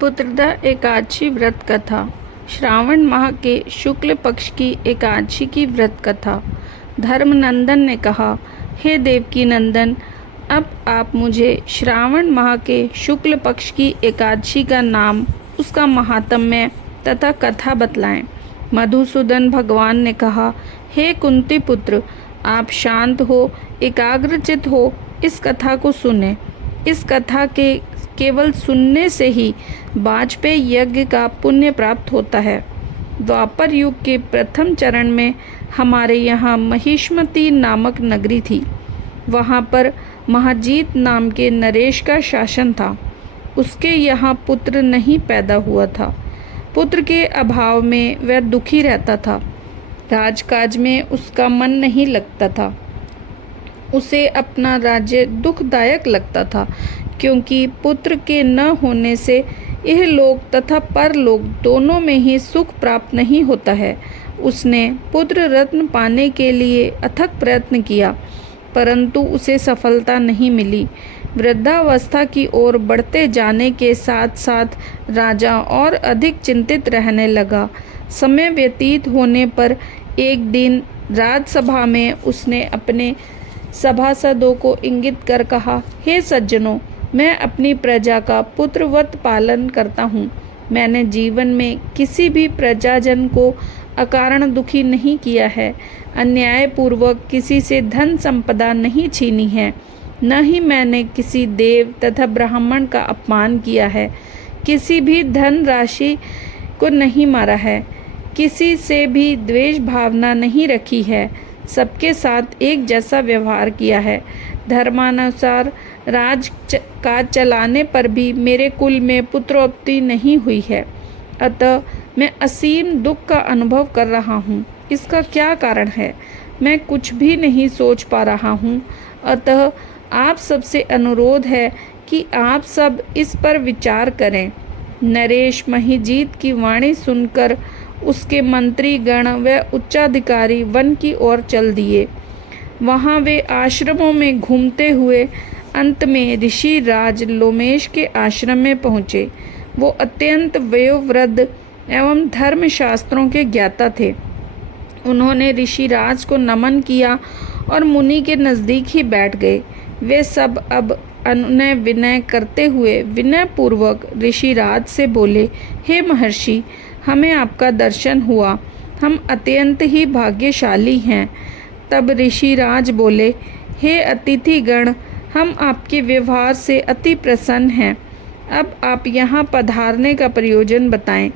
पुत्रदा एकादशी व्रत कथा। श्रावण माह के शुक्ल पक्ष की एकादशी की व्रत कथा। धर्मनंदन ने कहा, हे देवकी नंदन, अब आप मुझे श्रावण माह के शुक्ल पक्ष की एकादशी का नाम, उसका महात्म्य तथा कथा बतलाएं। मधुसूदन भगवान ने कहा, हे कुंती पुत्र, आप शांत हो, एकाग्रचित हो, इस कथा को सुने। इस कथा के केवल सुनने से ही वाजपेयी यज्ञ का पुण्य प्राप्त होता है। द्वापर युग के प्रथम चरण में हमारे यहाँ महिष्मती नामक नगरी थी। वहाँ पर महाजीत नाम के नरेश का शासन था। उसके यहाँ पुत्र नहीं पैदा हुआ था। पुत्र के अभाव में वह दुखी रहता था। राजकाज में उसका मन नहीं लगता था। उसे अपना राज्य दुखदायक लगता था, क्योंकि पुत्र के न होने से यह लोक तथा परलोक दोनों में ही सुख प्राप्त नहीं होता है। उसने पुत्र रत्न पाने के लिए अथक प्रयत्न किया, परंतु उसे सफलता नहीं मिली। वृद्धावस्था की ओर बढ़ते जाने के साथ साथ राजा और अधिक चिंतित रहने लगा। समय व्यतीत होने पर एक दिन राजसभा में उसने अपने सभासदों को इंगित कर कहा, हे सज्जनों, मैं अपनी प्रजा का पुत्रवत पालन करता हूँ। मैंने जीवन में किसी भी प्रजाजन को अकारण दुखी नहीं किया है, अन्यायपूर्वक किसी से धन संपदा नहीं छीनी है, न ही मैंने किसी देव तथा ब्राह्मण का अपमान किया है, किसी भी धन राशि को नहीं मारा है, किसी से भी द्वेष भावना नहीं रखी है, सबके साथ एक जैसा व्यवहार किया है। धर्मानुसार राज काज चलाने पर भी मेरे कुल में पुत्रोत्पत्ति नहीं हुई है। अतः मैं असीम दुख का अनुभव कर रहा हूँ। इसका क्या कारण है, मैं कुछ भी नहीं सोच पा रहा हूँ। अतः आप सबसे अनुरोध है कि आप सब इस पर विचार करें। नरेश महिजीत की वाणी सुनकर उसके मंत्री गण व उच्चाधिकारी वन की ओर चल दिए। वहाँ वे आश्रमों में घूमते हुए अंत में ऋषि राज लोमेश के आश्रम में पहुँचे। वो अत्यंत वयोवृद्ध एवं धर्मशास्त्रों के ज्ञाता थे। उन्होंने ऋषि राज को नमन किया और मुनि के नज़दीक ही बैठ गए। वे सब अब अनुनय विनय करते हुए विनयपूर्वक ऋषि राज से बोले, हे महर्षि, हमें आपका दर्शन हुआ, हम अत्यंत ही भाग्यशाली हैं। तब ऋषि राज बोले, हे अतिथिगण, हम आपके व्यवहार से अति प्रसन्न हैं। अब आप यहाँ पधारने का प्रयोजन बताएं।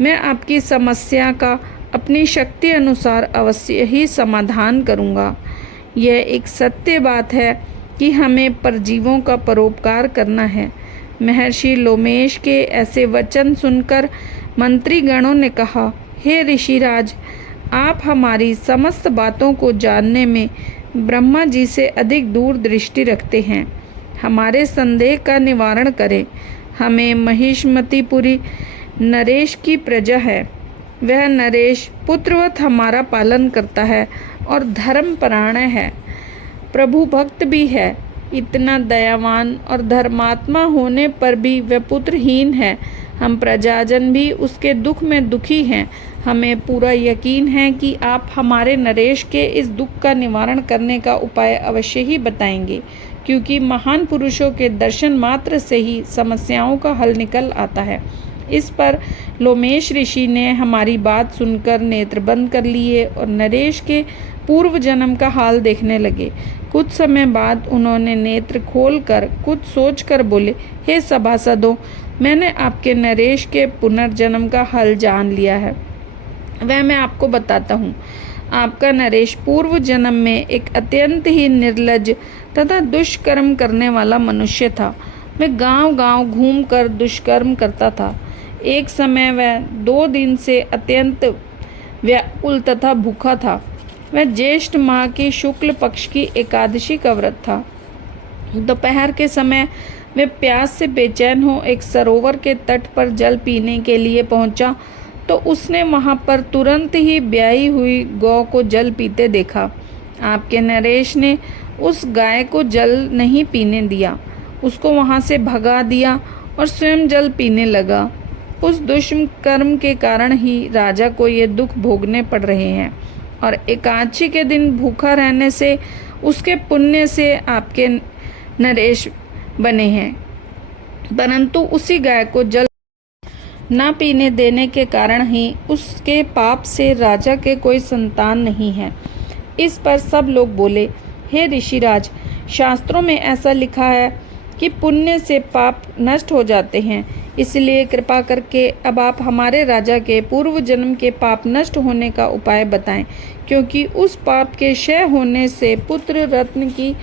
मैं आपकी समस्या का अपनी शक्ति अनुसार अवश्य ही समाधान करूँगा। यह एक सत्य बात है कि हमें परजीवों का परोपकार करना है। महर्षि लोमेश के ऐसे वचन सुनकर मंत्रीगणों ने कहा, हे ऋषिराज, आप हमारी समस्त बातों को जानने में ब्रह्मा जी से अधिक दूर दृष्टि रखते हैं। हमारे संदेह का निवारण करें। हमें महिष्मतीपुरी नरेश की प्रजा है। वह नरेश पुत्रवत हमारा पालन करता है और धर्मपरायण है, प्रभु भक्त भी है। इतना दयावान और धर्मात्मा होने पर भी वह पुत्रहीन है। हम प्रजाजन भी उसके दुख में दुखी हैं। हमें पूरा यकीन है कि आप हमारे नरेश के इस दुख का निवारण करने का उपाय अवश्य ही बताएंगे, क्योंकि महान पुरुषों के दर्शन मात्र से ही समस्याओं का हल निकल आता है। इस पर लोमेश ऋषि ने हमारी बात सुनकर नेत्र बंद कर लिए और नरेश के पूर्व जन्म का हाल देखने लगे। कुछ समय बाद उन्होंने नेत्र खोलकर कुछ सोचकर बोले, हे सभासदों, मैंने आपके नरेश के पुनर्जन्म का हल जान लिया है। वह मैं आपको बताता हूँ। आपका नरेश पूर्व जन्म में एक अत्यंत ही निर्लज तथा दुष्कर्म करने वाला मनुष्य था। वह गांव-गांव घूमकर दुष्कर्म करता था। एक समय वह 2 दिन से अत्यंत व्याकुल तथा भूखा था। वह ज्येष्ठ माह की शुक्ल पक्ष की एकादशी का व्रत था। दोपहर के समय वह प्यास से बेचैन हो एक सरोवर के तट पर जल पीने के लिए पहुंचा, तो उसने वहां पर तुरंत ही ब्याही हुई गौ को जल पीते देखा। आपके नरेश ने उस गाय को जल नहीं पीने दिया, उसको वहां से भगा दिया और स्वयं जल पीने लगा। उस दुष्कर्म के कारण ही राजा को ये दुख भोगने पड़ रहे हैं और एकादशी के दिन भूखा रहने से उसके पुण्य से आपके नरेश बने हैं, परंतु उसी गाय को जल ना पीने देने के कारण ही उसके पाप से राजा के कोई संतान नहीं है। इस पर सब लोग बोले, हे ऋषिराज, शास्त्रों में ऐसा लिखा है कि पुण्य से पाप नष्ट हो जाते हैं, इसलिए कृपा करके अब आप हमारे राजा के पूर्व जन्म के पाप नष्ट होने का उपाय बताएं, क्योंकि उस पाप के क्षय होने से पुत्र रत्न की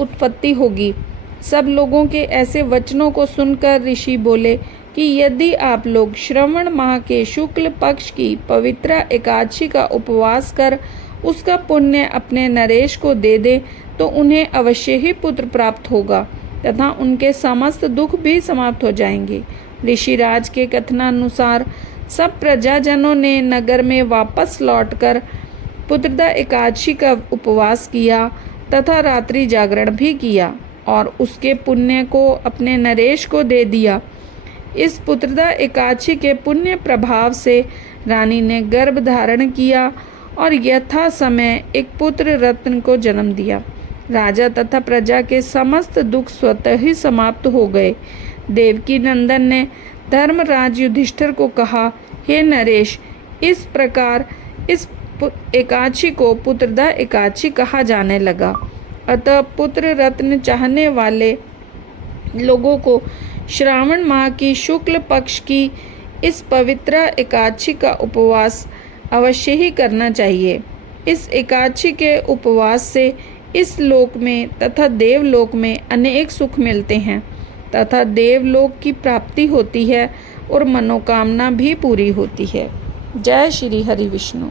उत्पत्ति होगी। सब लोगों के ऐसे वचनों को सुनकर ऋषि बोले कि यदि आप लोग श्रवण माह के शुक्ल पक्ष की पवित्र एकादशी का उपवास कर उसका पुण्य अपने नरेश को दे दें तो उन्हें अवश्य ही पुत्र प्राप्त होगा तथा उनके समस्त दुख भी समाप्त हो जाएंगे। ऋषिराज के कथनानुसार सब प्रजाजनों ने नगर में वापस लौटकर पुत्रदा एकादशी का उपवास किया तथा रात्रि जागरण भी किया और उसके पुण्य को अपने नरेश को दे दिया। इस पुत्रदा एकादशी के पुण्य प्रभाव से रानी ने गर्भ धारण किया और यथा समय एक पुत्र रत्न को जन्म दिया। राजा तथा प्रजा के समस्त दुख स्वतः ही समाप्त हो गए। देवकी नंदन ने धर्मराज युधिष्ठिर को कहा, हे नरेश, इस प्रकार इस एकादशी को पुत्रदा एकादशी कहा जाने लगा। अतः पुत्र रत्न चाहने वाले लोगों को श्रावण माह की शुक्ल पक्ष की इस पवित्र एकादशी का उपवास अवश्य ही करना चाहिए। इस एकादशी के उपवास से इस लोक में तथा देवलोक में अनेक सुख मिलते हैं तथा देवलोक की प्राप्ति होती है और मनोकामना भी पूरी होती है। जय श्री हरि विष्णु।